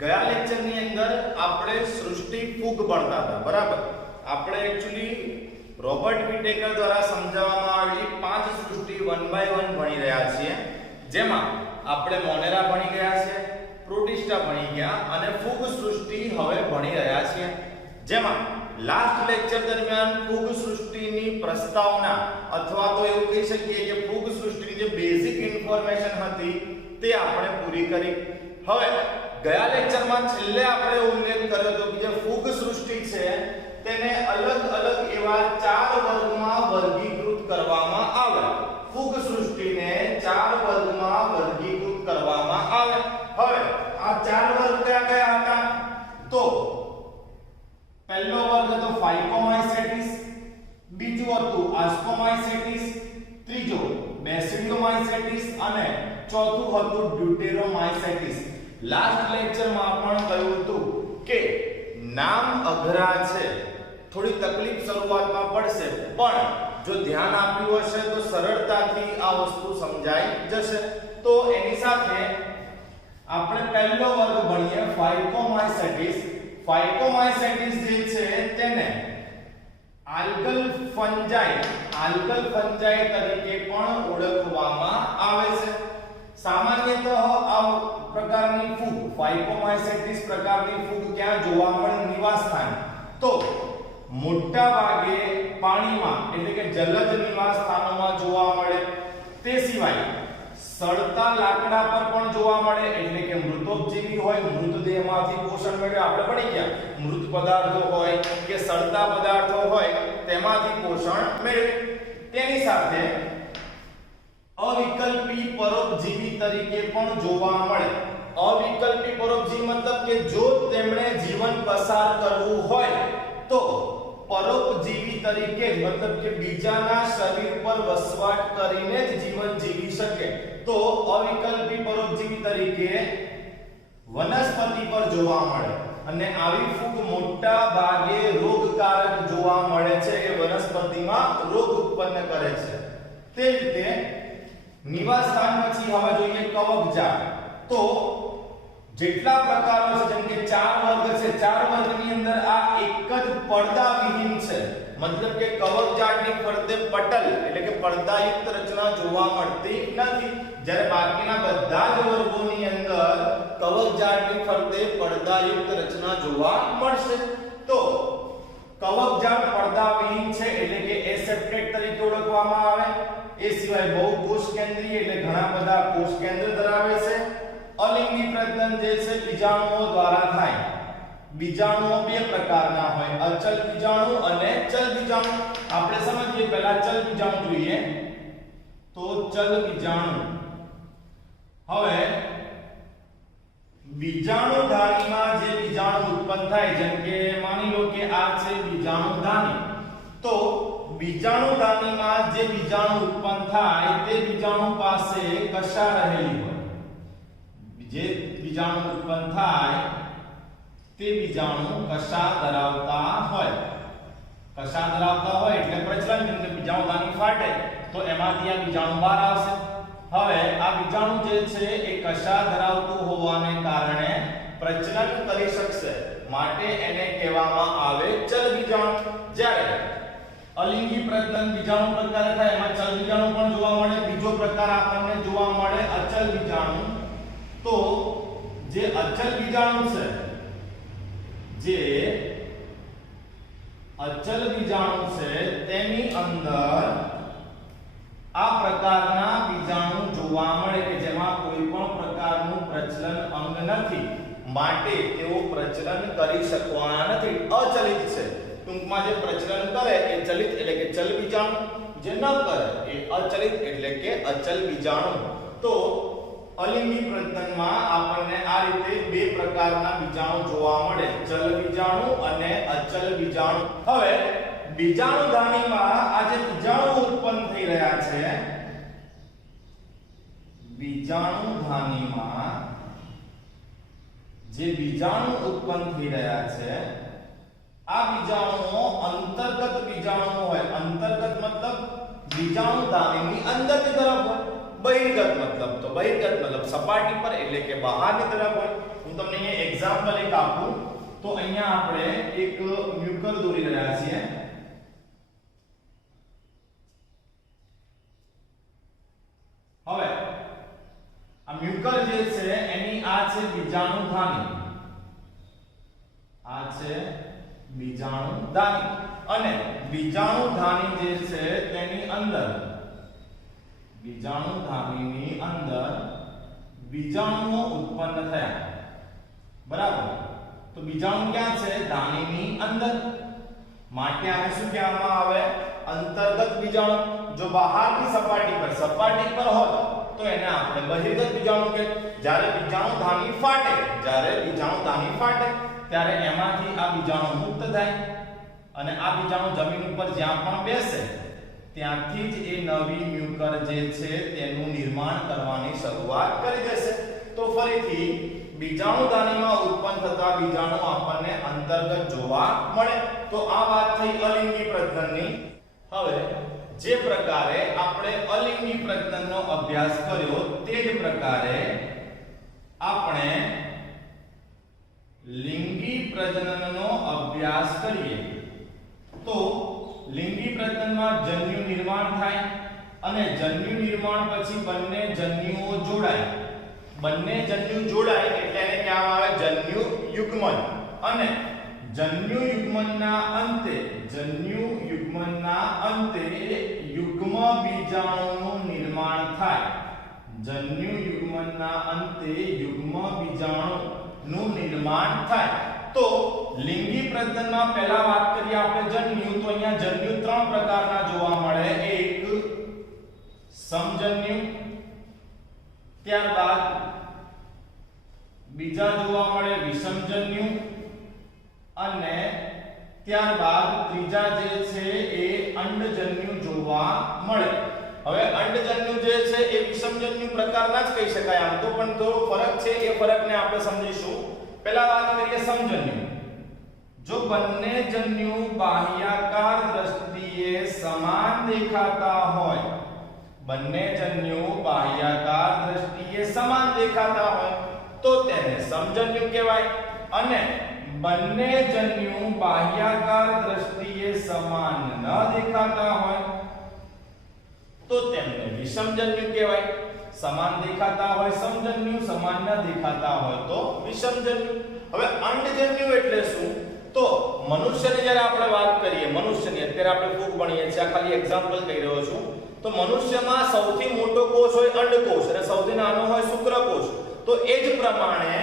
ગયા લેક્ચરની અંદર આપણે સૃષ્ટિ ફૂગ ભણતા હતા, બરાબર? આપણે એકચ્યુઅલી રોબર્ટ વિટેકર દ્વારા સમજાવવામાં આવેલી 5 સૃષ્ટિ 1 બાય 1 ભણી રહ્યા છીએ, જેમાં આપણે મોનેરા ભણી ગયા છે, પ્રોટિસ્ટા ભણી ગયા અને ફૂગ સૃષ્ટિ હવે ભણી રહ્યા છીએ, જેમાં લાસ્ટ લેક્ચર દરમિયાન ફૂગ સૃષ્ટિની પ્રસ્તાવના અથવા તો એવું કહી શકીએ કે ફૂગ સૃષ્ટિની જે બેઝિક ઇન્ફોર્મેશન હતી તે આપણે પૂરી કરી. હવે ગયા લેક્ચરમાં છેલ્લે આપણે ઉલ્લેખ કર્યો હતો કે જે ફૂગ સૃષ્ટિ છે તેને અલગ અલગ એવા 4 વર્ગમાં વર્ગીકૃત કરવામાં આવે. ફૂગ સૃષ્ટિને 4 વર્ગમાં વર્ગીકૃત કરવામાં આવે. હવે આ 4 વર્ગ કયા કયા હતા? તો પહેલો વર્ગ હતો ફાઇકોમાઇસેટિસ, બીજું હતું આસ્કોમાઇસેટિસ, ત્રીજો બેસિડિયોમાઇસેટિસ અને ચોથું હતું ડ્યુટેરોમાઇસેટિસ. લાસ્ટ લેક્ચરમાં પણ કહ્યું હતું કે નામ અઘરા છે, થોડી તકલીફ શરૂઆતમાં પડશે, પણ જો ધ્યાન આપ્યું હશે તો સરળતાથી આ વસ્તુ સમજાઈ જશે. તો એની સાથે આપણે પહેલો વર્ગ ભણીએ ફાઇકોમાઇસેટિસ. ફાઇકોમાઇસેટિસ જે છે તેને આલ્ગલ ફંજાઈ તરીકે પણ ઓળખવામાં આવે છે. સામાન્યતઃ આ પ્રકારની ફૂગ ફાઇકોમાઇસેટિસ પ્રકારની ફૂગ ક્યાં જોવા મળે? નિવાસ સ્થાન. તો મોટા ભાગે પાણીમાં એટલે કે જલજ નિવાસ સ્થાનોમાં જોવા મળે. તે સિવાય સળતા લાકડા પર પણ જોવા મળે, એટલે કે મૃતોપજીવી હોય, મૃતદેહમાંથી પોષણ મેળવે. આપણે ભણી ગયા મૃત પદાર્થો હોય કે સળતા પદાર્થો હોય તેમાંથી પોષણ મેળવે. તેની સાથે અવિકલ્પી પરોપજીવી તરીકે પણ જોવા મળે. અવિકલ્પી પરોપજીવી મતલબ કે જો તેમણે જીવન પસાર કરવું હોય તો પરોપજીવી તરીકે જ, મતલબ કે બીજાના શરીર પર વસવાટ કરીને જ જીવન જીવી શકે, તો અવિકલ્પી પરોપજીવી તરીકે વનસ્પતિ પર જોવા મળે. અને આવી ફૂગ મોટા ભાગે રોગકારક જોવા મળે છે, એ વનસ્પતિમાં રોગ ઉત્પન્ન કરે છે. તે રીતે નિવાસ સ્થાન પછી હવે જોઈએ કવકજાળ. તો જેટલા પ્રકારો છે, જેમ કે 4 વર્ગ છે, 4 વર્ગની અંદર આ એક જ પડદા વિહીન છે, મતલબ કે કવકજાળની ફરતે પટલ એટલે કે પડદાયુક્ત રચના જોવા મળતી નથી. જ્યારે બાકીના બધા જ વર્ગોની અંદર કવકજાળની ફરતે પડદાયુક્ત રચના જોવા મળશે. તો કવકજાળ પડદા વિહીન છે એટલે કે એસેપ્ટેડ તરીકે ઓળખવામાં આવે. એ સિવાય બહુકોષ કેન્દ્રીય એટલે ઘણા બધા કોષ કેન્દ્ર ધરાવે છે. અલિંગી પ્રજનન જે છે બીજાણુઓ દ્વારા થાય. બીજાણુઓ બે પ્રકારના હોય, અચલ બીજાણુ અને ચલ બીજાણુ. આપણે સમજીએ પહેલા ચલ બીજાણુ જોઈએ. તો ચલ બીજાણુ, હવે બીજાણુ ધાનીમાં જે બીજાણુ ઉત્પન્ન થાય, જેમ કે માની લો કે આ છે બીજાણુ ધાની, તો બીજાણુ ધાનીમાં જે બીજાણુ ઉત્પન્ન થાય તે બીજાણુ પાસે કશા રહેલી હોય. જે બીજાણુ ઉત્પન્ન થાય તે બીજાણુ કશા ધરાવતા હોય. કશા ધરાવતા હોય એટલે પ્રજનન, જેમ કે બીજાણુ ધાની ફાટે તો એમાંથી આ બીજાણુ બહાર આવશે. હવે આ બીજાણુ જે છે એ કશા ધરાવતું હોવાને કારણે પ્રજનન કરી શકશે, માટે એને કહેવામાં આવે ચલ બીજાણુ. જ્યારે અલિંગી પ્રજનન બીજાણુ પ્રકારે થાય, એમાં ચલ બીજાણુ પણ જોવા મળે. બીજો પ્રકાર આપણને જોવા મળે અચલ બીજાણુ. તો જે અચલ બીજાણુ છે, જે અચલ બીજાણુ છે તેની અંદર આ પ્રકારના બીજાણુ જોવા મળે કે જેમાં કોઈ પણ પ્રકારનું પ્રચલન અંગ નથી, માટે તેઓ પ્રચલન કરી શકવાના નથી, અચલિત છે. ટૂંકમાં જે પ્રચલન કરે એ ચલિત એટલે કે ચલ બીજાણુ, જે ન કરે એ અચલિત એટલે કે અચલ બીજાણુ. તો અલિંગી પ્રજનનમાં આપણને આ રીતે બે પ્રકારના બીજાણુ જોવા મળે, ચલ બીજાણુ અને અચલ બીજાણુ. હવે બીજાણુ ધાનીમાં આ જે બીજાણુ ઉત્પન્ન થઈ રહ્યા છે, બીજાણુ ધાનીમાં જે બીજાણુ ઉત્પન્ન થઈ રહ્યા છે, આ બીજાણુઓ અંતર્ગત બીજાણુ હોય. અંતર્ગત મતલબ બીજાણુ ધાનીની અંદરની તરફ હોય. બહિર્ગત મતલબ સપાટી પર એટલે કે બહારની તરફ હોય. હું તમને અહીંયા એક્ઝામ્પલ એક આપું તો અહીંયા આપણે એક મ્યુકર દોરી રહ્યા છીએ. હવે આ મ્યુકર જે છે એની આ છે બીજાણુધાની, આ છે બીજાણુધાની અને બીજાણુધાની જે છે તેની અંદર બીજાણુધાનીની અંદર બીજાણુઓ ઉત્પન્ન થયા. બરાબર, તો બીજાણુ ક્યાં છે? ધાનીની અંદર. માટે આને શું કહેવામાં આવે? અંતર્ગત બીજાણુ. જો બહારની સપાટી પર હોત તો એને આપણે બહિર્ગત બીજાણુ કહે. જ્યારે બીજાણુ ધાની ફાટે, ત્યારે એમાંથી આ બીજાણુ મુક્ત થાય અને આ બીજાણુ જમીન ઉપર જ્યાં પણ બેસે ત્યાંથી જ એ નવી મ્યુકર જે છે તેનું નિર્માણ કરવાની શરૂઆત કરી દેશે. તો ફરીથી બીજાણુધાનીમાં ઉત્પન્ન થતા બીજાણુ આપણને અંતર્ગત જોવા મળે. તો આ વાત થઈ અલિંગી પ્રજનનની. હવે જે પ્રકારે આપણે અલિંગી પ્રજનનનો અભ્યાસ કર્યો તે જ પ્રકારે આપણે લિંગી પ્રજનનનો અભ્યાસ કરીએ. તો લિંગી પ્રજનનમાં જન્યુ નિર્માણ થાય અને જન્યુ નિર્માણ પછી બંને જન્યુઓ જોડાય. બંને જન્યુ જોડાય એટલે એને કહેવામાં આવે જન્યુ યુગ્મન. અને જન્યુ યુગ્મનના અંતે યુગ્મ બીજાણુનું નિર્માણ થાય. જન્યુ યુગ્મનના અંતે યુગ્મ બીજાણુનું નિર્માણ થાય. તો લિંગી પ્રજનનમાં પહેલા વાત કરીએ આપણે જન્યુ. તો અહીંયા જન્યુ ત્રણ પ્રકારના જોવા મળે. એક સમજન્યુ, ત્યારબાદ બીજા જોવા મળે વિષમજન્યુ અને ત્યારબાદ ત્રીજા જે છે એ અંડજન્યુ જોવા મળે. હવે અંડજન્યુ જે છે એ વિષમજન્યુ પ્રકારના જ કહી શકાય આમ તો, પણ થોડો ફરક છે. એ ફરકને આપણે સમજીશું. પહેલા વાત કરીએ સમજન્યુ. જો બંને જન્યુ બાહ્યાકાર દ્રષ્ટિએ સમાન દેખાતા હોય, બંને જન્યુ બાહ્યાકાર દ્રષ્ટિએ સમાન દેખાતા હોય તો તેને સમજન્યુ કહેવાય. અને બંને જન્યુ બાહ્યાકાર દ્રષ્ટિએ સમાન ન દેખાતા હોય તો તેમને વિષમજન્યુ કહેવાય. સમાન દેખાતા હોય સમજન્યુ, સમાન ન દેખાતા હોય તો વિષમજન્યુ. હવે અંડજન્યુ એટલે શું? તો મનુષ્યની જ્યારે આપણે વાત કરીએ, મનુષ્યની અત્યારે આપણે ફૂગ ભણીએ છીએ, આ ખાલી એક્ઝામ્પલ કહી રહ્યો છું. તો મનુષ્યમાં સૌથી મોટો કોષ હોય અંડકોષ અને સૌથી નાનો હોય શુક્રકોષ. તો એ જ પ્રમાણે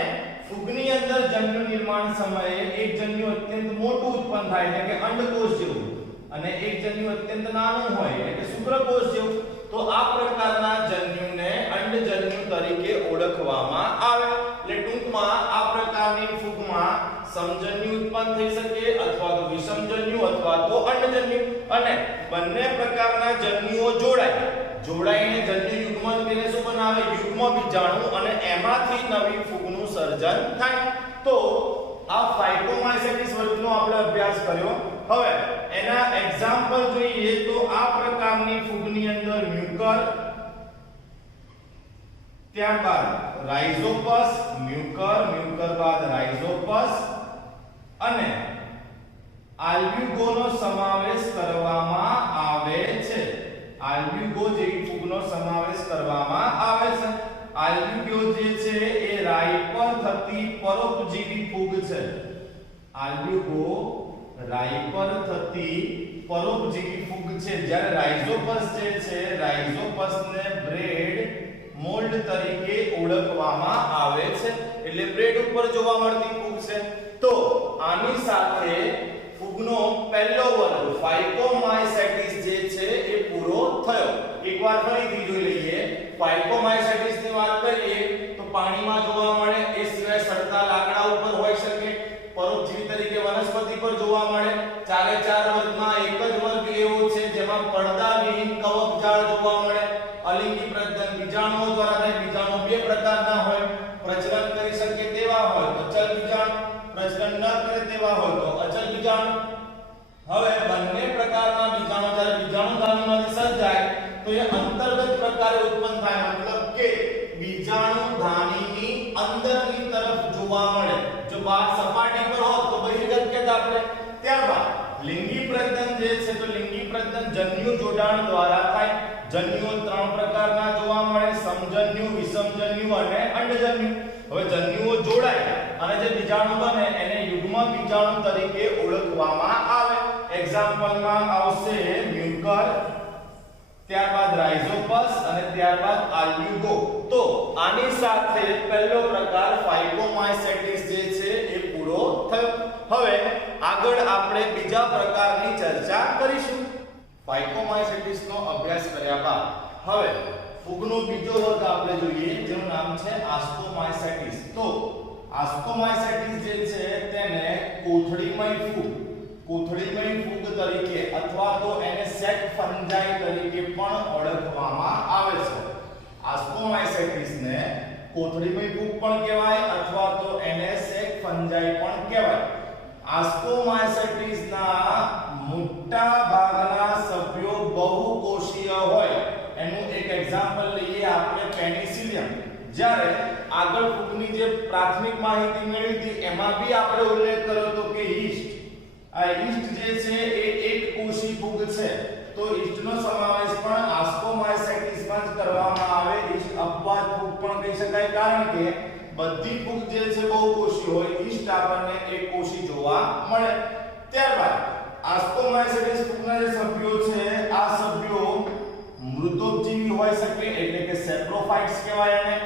ફૂગની અંદર જન્યુ નિર્માણ સમયે એક જન્યુ અત્યંત મોટું ઉત્પન્ન થાય એટલે કે અંડકોષ જેવું અને એક જન્યુ અત્યંત નાનું હોય એટલે કે શુક્રકોષ જેવું. તો આ પ્રકારના જન્યુને અંડજન્યુ તરીકે ઓળખવામાં આવે. એટલે ટૂંકમાં આ પ્રકારની ફૂગમાં સમજન્યુ ઉત્પન્ન થઈ શકે અથવા તો વિષમજન્યુ અથવા તો અંડજન્યુ. અને બંને પ્રકારના જન્યુઓ જોડાઈને જન્યુ યુગ્મન તેને શું બનાવે? યુગ્મ બીજાણુ. અને એમાંથી નવી ફૂગનું સર્જન થાય. તો આ ફાઇકોમાઇસેટિસ વર્ગનો આપણે અભ્યાસ કર્યો. હવે એના એક્ઝામ્પલ જોઈએ તો આ પ્રકારની ફૂગની અંદર મ્યુકર, ત્યારબાદ રાઇઝોપસ, મ્યુકર બાદ રાઇઝોપસ અને આલ્બ્યુગોનો સમાવેશ કરવામાં આવે છે. આલ્બ્યુગો જેવી ફૂગનો સમાવેશ કરવામાં આવે છે. આલ્બ્યુગો જે છે એ રાઈ પર થતી પરોપજીવી ફૂગ છે. આલ્બ્યુગો રાઈ પર થતી પરોપજીવી ફૂગ છે. જ્યારે રાઇઝોપસ જે છે, રાઇઝોપસને બ્રેડ મોલ્ડ તરીકે ઓળખવામાં આવે છે. એટલે બ્રેડ ઉપર જોવા મળતી ફૂગ છે. તો આની સાથે ફૂગનો પહેલો વર્ગ ફાઇકોમાઇસેટિસ જે છે એ પૂરો થયો. એકવાર ફરીથી જોઈ લઈએ. ફાઇકોમાઇસેટિસ ની વાત કરીએ તો પાણીમાં જોવા મળે, એ સિવાય સડતા લાકડા ઉપર હોઈ શકે, પરોપજીવી તરીકે વનસ્પતિ પર જોવા મળે. ચારે ચાર વર્ગમાં એક જ વર્ગ એવો છે જેમાં પડદાવિહીન કવકજાળ જોવા મળે. અલિંગી પ્રજનન બીજાણુઓ દ્વારા થાય. બીજાણુ બે પ્રકારના હોય, પ્રજનન કરી શકે તેવા હોય તો અચલ બીજાણુ, પ્રજનન ન કરે તેવા હોય તો અચલ બીજાણુ. હવે બંને પ્રકારના બીજાણુ જ્યારે બીજાણુધાનીમાંથી સર્જાય તો એ અંતર્ગત પ્રકારે ઉત્પન્ન થાય. મતલબ કે બીજાણુધાનીની અંદરની તરફ જોવા મળે. જો પ્રજનન જન્યુ જોડાણ દ્વારા થાય. જન્યુઓ ત્રણ પ્રકારના જોવા મળે: સમજન્યુ, વિષમજન્યુ અને અંડજન્યુ. હવે જન્યુઓ જોડાય અને જે બીજાણુ બને એને યુગ્મ બીજાણુ તરીકે ઓળખવામાં આવે. એક્ઝામ્પલમાં આવશે મ્યુકર, ત્યારબાદ રાઇઝોપસ અને ત્યારબાદ આલ્બ્યુગો. તો આની સાથે પહેલો પ્રકાર ફાઇકોમાઇસેટિસ જે છે એ પૂરો થયો. હવે આગળ આપણે બીજા પ્રકારની ચર્ચા કરીશું. ફાઇકોમાઇસેટિસ નો અભ્યાસ કર્યા બાદ હવે ફૂગનો બીજો વર્ગ આપણે જોઈએ જેનું નામ છે આસ્કોમાઇસેટિસ. તો આસ્કોમાઇસેટિસ જે છે તેને કોથળીમય ફૂગ, કોથળીમય ફૂગ તરીકે અથવા તો એને સેક ફંજાઈ તરીકે પણ ઓળખવામાં આવે છે. આસ્કોમાઇસેટિસ ને કોથળીમય ફૂગ પણ કહેવાય અથવા તો એને સેક ફંજાઈ પણ કહેવાય. આસ્કોમાઇસેટિસ ના મોટા ભાગના સભ્યો બહુકોષીય હોય. એનું એક એક્ઝામ્પલ લઈએ આપણે પેનિસિલિયમ. જ્યારે આગળ ફૂગની જે પ્રાથમિક માહિતી મેળવી હતી એમાં બી આપણે ઉલ્લેખ કર્યો હતો કે યીસ્ટ, આ યીસ્ટ જે છે એ એક કોષી ફૂગ છે. તો યીસ્ટનો સમાવેશ પણ આસ્કોમાઇસેટિસમાં જ કરવામાં આવે. યીસ્ટ અપવાદ ફૂગ પણ કહી શકાય કારણ કે બધી ફૂગ જે છે બહુકોષી હોય, યીસ્ટ આપણને એક કોષી જોવા મળે. ત્યારબાદ આસ્કોમાઇસેટિસ ફૂગના જે સભ્યો છે આ સભ્યો મૃતોપજીવી હોઈ શકે એટલે કે સેપ્રોફાઇટ્સ કહેવાય એને,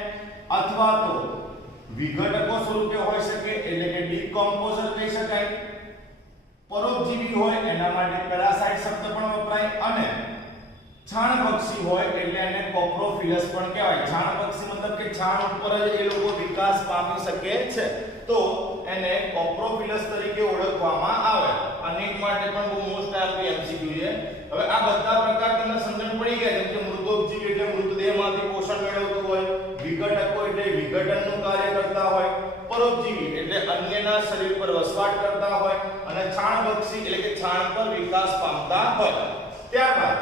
અથવા તો વિઘટકો સ્વરૂપે હોઈ શકે એટલે કે ડીકમ્પોઝર કહી શકાય. પરોપજીવી હોય એના માટે પેરાસાઇટ શબ્દ પણ વપરાય અને છાણભક્ષી હોય એટલે એને કોપ્રોફિલસ પણ કહેવાય. છાણભક્ષી મતલબ કે છાણ ઉપર જ એ લોકો વિકાસ પામી શકે છે. તો એને કોપ્રોફિલસ તરીકે ઓળખવામાં આવે. અનેક માટે પણ બહુ મોસ્ટ આઈએમપી એમસીક્યુ છે. હવે આ બધા પ્રકાર તમને સમજણ પડી ગયા જેમ કે મૃતોપજીવી એટલે મૃતદેહમાંથી પોષણ મેળવતું હોય, વિઘટકો એટલે વિઘટનનું કાર્ય કરતા હોય, પરોપજીવી એટલે અન્યના શરીર પર વસવાટ કરતા હોય અને છાણભક્ષી એટલે કે છાણ પર વિકાસ પામતા હોય. ત્યારબાદ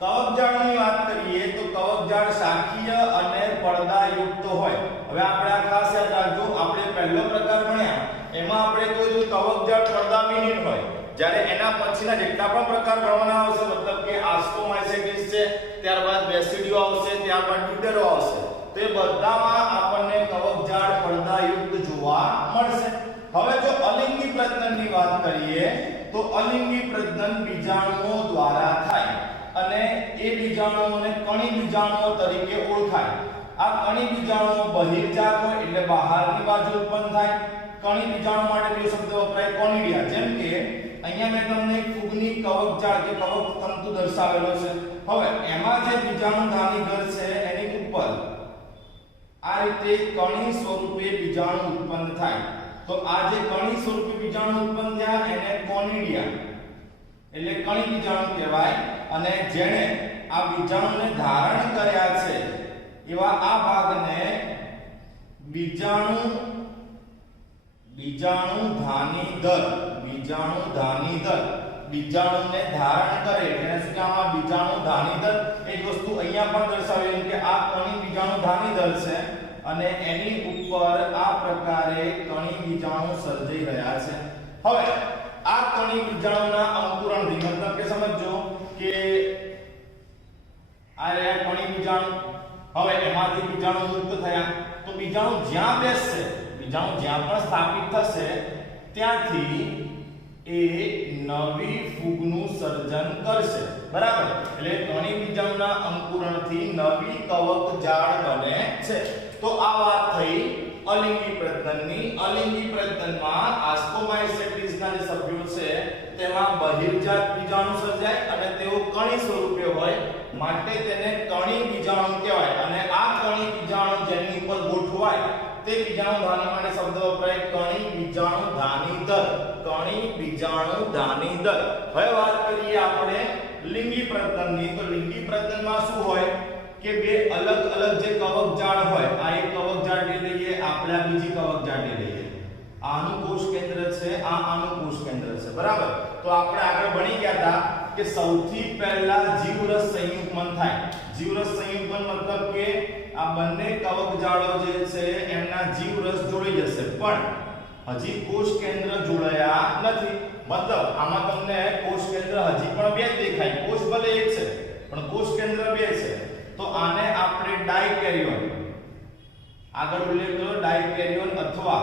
કવકજાળની વાત કરીએ તો કવકજાળ શાખીય અને પડદાયુક્ત હોય. હવે આપણે આ ખાસ યાદ રાખજો, આપણે પહેલો પ્રકાર ભણ્યા એમાં આપણે કહ્યું કવકજાળ પડદાવિહીન હોય. જ્યારે એના પછીના જેટલા પણ પ્રકાર ભણવાના આવશે મતલબ કે આસ્કોમાઇસેટિસ છે, ત્યારબાદ બેસિડિયો આવશે, ત્યારબાદ ટ્યુટેરો આવશે, તો એ બધામાં આપણને કવકજાળ પડદાયુક્ત જોવા મળશે. હવે જો અલિંગી પ્રજનનની વાત કરીએ તો અલિંગી પ્રજનન બીજાણુઓ દ્વારા થાય અને એ બીજાણુઓને કણી બીજાણુઓ તરીકે ઓળખાય. આ કણી બીજાણુઓ બહિર્જાત હોય એટલે બહારની બાજુ ઉત્પન્ન થાય. કણી બીજાણુ માટે બે શબ્દ વપરાય કોનિડિયા. જેમ કે અહીંયા મેં તમને એક ફૂગની કવકજાળ કે કવક તંતુ દર્શાવેલો છે. હવે એમાં જે બીજાણુ ધાનીઘર છે એની ઉપર આ રીતે કણી સ્વરૂપે બીજાણુ ઉત્પન્ન થાય. તો આ જે કણી સ્વરૂપે બીજાણુ ઉત્પન્ન થયા એને કોનિડિયા એટલે કણી બીજાણુ કહેવાય. અને જેણે આ બીજાણુને ધારણ કર્યા છે એવા આ ભાગને બીજાણુ ધાનીધર, બીજાણુ ધાનીધર, બીજાણુને ધારણ કરે એટલે શું કે આમાં બીજાણુ ધાનીધર. એક વસ્તુ અહીંયા પણ દર્શાવેલી કે આ કણી બીજાણુ ધાનીધર છે અને એની ઉપર આ પ્રકારે કણી બીજાણુ સર્જાઈ રહ્યા છે. હવે આ કણી બીજાણુના અંકુરણથી મતલબ કે સમજો કે આ રહ્યા કણી બીજાણુ. હવે એમાંથી બીજાણુ મુક્ત થયા તો બીજાણુ જ્યાં બેસશે, બીજાણુ જ્યાં પણ સ્થાપિત થશે ત્યાંથી એ નવી ફૂગનું સર્જન કરશે. બરાબર? એટલે કણી બીજાણુના અંકુરણથી નવી કવકજાળ બને છે. તો આ વાત થઈ અલિંગી પ્રજનનની. અલિંગી પ્રજનનમાં આસ્કોમાઇસેટિસના જે સભ્યો છે તેમાં બહિર્જાત બીજાણુ સર્જાય અને તેઓ કણી સ્વરૂપે હોય માટે તેને કણી બીજાણુ કહેવાય. અને આ કણી બીજાણુ જેની ઉપર ગોઠવાય તે બીજાણુ ધાની માટે શબ્દ વપરાય કણી બીજાણુ ધાનીધર. કણી બીજાણુ ધાનીધર. હવે વાત કરીએ આપણે લિંગી પ્રજનનની. તો લિંગી પ્રજનનમાં શું હોય કે બે અલગ અલગ જે કવકજાળ હોય, આ એક કવકજાળ લઈએ, આપણે આ બીજી કવકજાળ લઈએ. આનું કોષ કેન્દ્ર છે, આ આનું કોષ કેન્દ્ર છે. બરાબર? તો આપણે આગળ ભણી ગયા હતા કે સૌથી પહેલા જીવરસ સંયુગ્મન થાય. જીવરસ સંયુગ્મન મતલબ કે આ બંને કવકજાળો જે છે એમના જીવરસ જોડી જશે પણ હજી કોષ કેન્દ્ર જોડાયા નથી. मतलब આમાં તમને કોષ કેન્દ્ર હજી પણ બે જ દેખાય, કોષ ભલે એક છે પણ કોષ કેન્દ્ર બે છે, તો આને આપણે ડાયકેરિયોન, આગળ ઉલ્લેખ કર્યો ડાયકેરિયોન અથવા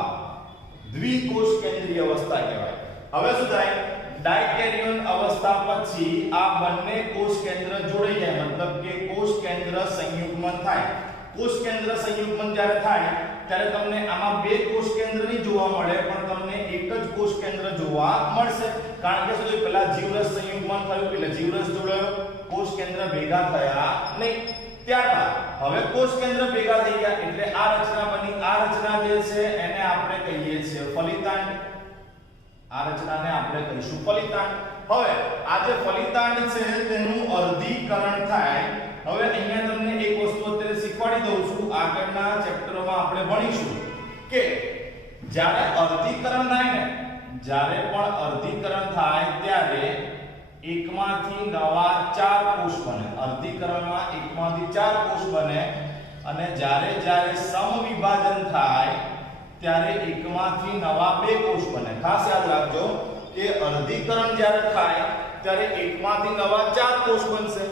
દ્વિકોષ કેન્દ્રીય અવસ્થા કહેવાય. હવે શું થાય, ડાયકેરિયોન અવસ્થા પછી આ બંને કોષ કેન્દ્ર જોડાઈ જાય, મતલબ કે કોષ કેન્દ્ર સંયુગ્મન થાય. કોષ કેન્દ્ર સંયુગ્મન જ્યારે થાય ત્યારે તમને આમાં બે કોષ કેન્દ્ર નહીં જોવા મળે, પણ તમને એક જ કોષ કેન્દ્ર જોવા મળશે. કારણ કે શું, પેલા જીવરસ સંયુગ્મન થયું એટલે જીવરસ જોડાયો, કોષ કેન્દ્ર ભેગા થયા નહીં. ત્યારબાદ હવે કોષ કેન્દ્ર ભેગા થઈ ગયા એટલે આ રચના બની. આ રચના જે છે એને આપણે કહીએ છીએ ફલિતાંડ. આ રચનાને આપણે કહીશું ફલિતાંડ. હવે આ જે ફલિતાંડ છે તેનું અર્ધીકરણ થાય. હવે અહીંયા તમને એક વસ્તુ અત્યારે શીખવાડી દઉં છું, આગળના ચેપ્ટરોમાં આપણે ભણીશું કે જ્યારે અર્ધીકરણ થાય ને, જ્યારે પણ અર્ધીકરણ થાય ત્યારે એકમાંથી નવા 4 કોષ બને. અર્ધીકરણમાં એકમાંથી 4 કોષ બને અને જ્યારે સમવિભાજન થાય ત્યારે એકમાંથી નવા 2 કોષ બને. ખાસ યાદ રાખજો કે અર્ધીકરણ જ્યારે થાય ત્યારે એકમાંથી નવા 4 કોષ બનશે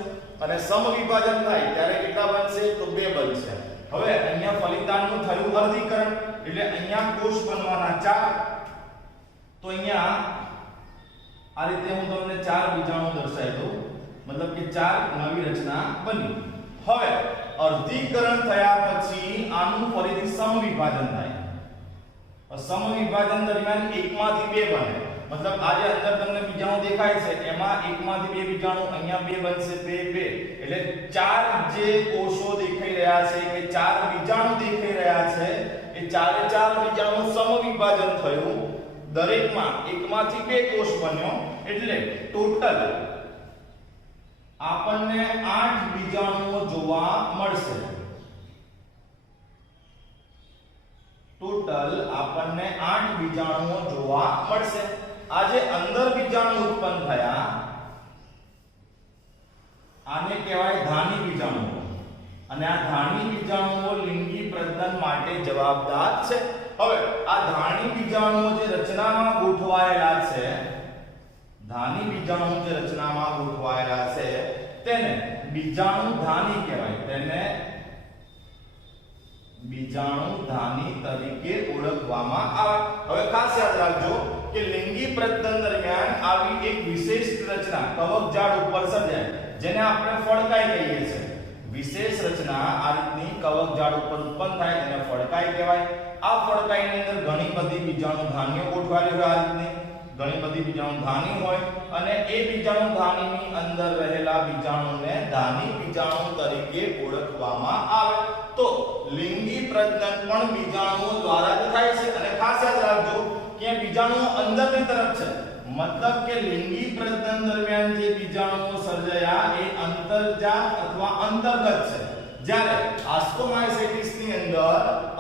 અને સમવિભાજન થાય ત્યારે કેટલા બનશે, તો 2 બનશે. હવે અહીંયા ફલિતાંડનું થયું અર્ધીકરણ એટલે અહીંયા કોષ બનવાના 4. તો અહીંયા આ રીતે હું તમને 4 બીજાણુ દર્શાવી દઉં, મતલબ કે 4 નવી રચના બની. હવે અર્ધીકરણ થયા પછી આનું ફરીથી સમવિભાજન થાય. સમવિભાજન દરમિયાન એકમાંથી 2 બને, મતલબ આ જે અંદર તમને બીજાણુ દેખાય છે એમાં એકમાંથી 2 બીજાણુ, અહીંયા 2 બનશે, 2 એટલે 4 જે કોષો દેખાઈ રહ્યા છે કે 4 બીજાણુ દેખાઈ રહ્યા છે એ 4 બીજાણુ સમવિભાજન થયું, દરેકમાં એકમાંથી 2 કોષ બન્યો એટલે ટોટલ આપણને 8 બીજાણુઓ જોવા મળશે. ટોટલ આપણને 8 બીજાણુઓ જોવા મળશે. આ જે અંદર બીજાણુ ઉત્પન્ન થયા આને કહેવાય ધાની બીજાણુઓ, અને આ ધાની બીજાણુઓ લિંગી પ્રજનન માટે જવાબદાર છે. હવે આ ધાની બીજાણુઓ જે રચનામાં ગોઠવાયેલા છે, ધાની બીજાણુ જે રચનામાં ગોઠવાયેલા છે તેને બીજાણુ ધાની કહેવાય, તેને બીજાણુ ધાની તરીકે ઓળખવામાં આવે. હવે ખાસ યાદ રાખજો કે લિંગી પ્રજનન દરમિયાન આવી એક વિશેષ રચના કવકજાળ ઉપર સર્જાય જેને આપણે ફડકાઈ કહીએ છીએ. વિશેષ રચના આ રીતની કવકજાળ ઉપર ઉત્પન્ન થાય તેને ફડકાઈ કહેવાય. આ ફડકાઈની અંદર ઘણી બધી બીજાણુ ધાનીઓ ગોઠવાયેલી હોય, આ રીતની ઘણી બધી બીજાણુ ધાની હોય અને એ બીજાણુ ધાનીની અંદર રહેલા બીજાણુને ધાની બીજાણુ તરીકે ઓળખવામાં આવે. તો લિંગી પ્રજનન પણ બીજાણુઓ દ્વારા જ થાય છે. અને ખાસ યાદ રાખજો કે બીજાણુઓ અંદરની તરફ છે, મતલબ કે લિંગી પ્રજનન દરમિયાન જે બીજાણુઓ સર્જાયા એ અંતર્જાત અથવા અંતર્ગત છે, જ્યારે આસ્કોમાઇસેટિસ ની અંદર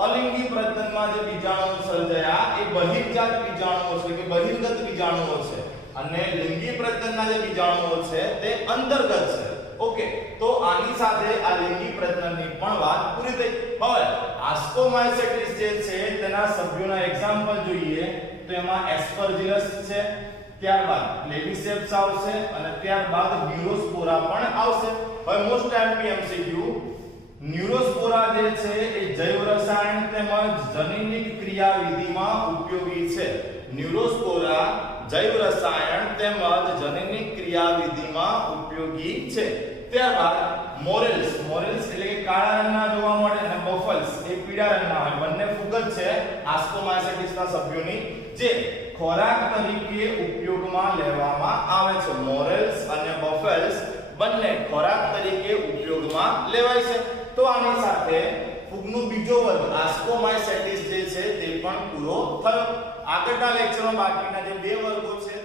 અલિંગી પ્રજનનમાં જે બીજાણુઓ સર્જાયા એ બહિર્જાત બીજાણુઓ છે કે બહિર્ગત બીજાણુઓ છે, અને લિંગી પ્રજનનના જે બીજાણુઓ છે તે અંતર્ગત છે. ઓકે, તો આની સાથે આ લિંગી પ્રજનનની પણ વાત પૂરી થઈ. હવે આસ્કોમાઇસેટિસ જે છે તેના સભ્યોના એક્ઝામ્પલ જોઈએ તો એમાં એસ્પરજિલસ છે, ત્યારબાદ ક્લેવિસેપ્સ આવશે અને ત્યારબાદ ન્યુરોસ્પોરા પણ આવશે. હવે મોસ્ટ એમપી એમસીક્યુ, ન્યુરોસ્પોરા જે છે એ જૈવ રસાયણ તેમજ જનીનિક ક્રિયાવિધિમાં ઉપયોગી છે. ન્યુરોસ્પોરા જૈવ રસાયણ તેમજ જનીનિક ક્રિયાવિધિમાં ઉપયોગી છે. ત્યારબાદ મોરેલ્સ, મોરેલ્સ એટલે કે કાળા રંગના જોવા મળે અને બફલ્સ એ પીળા રંગના હોય. બંને ફૂગ છે આસ્કોમાઇસેટિસના સભ્યોની જે ખોરાક તરીકે ઉપયોગમાં લેવામાં આવે છે. મોરેલ્સ અને બફલ્સ બંને ખોરાક તરીકે ઉપયોગમાં લેવાય છે. તો આની સાથે ફૂગનો બીજો વર્ગ આસ્કોમાઇસેટિસ જે છે તે પણ પૂરો થયો. આગળના લેક્ચરમાં બાકીના જે 2 વર્ગો છે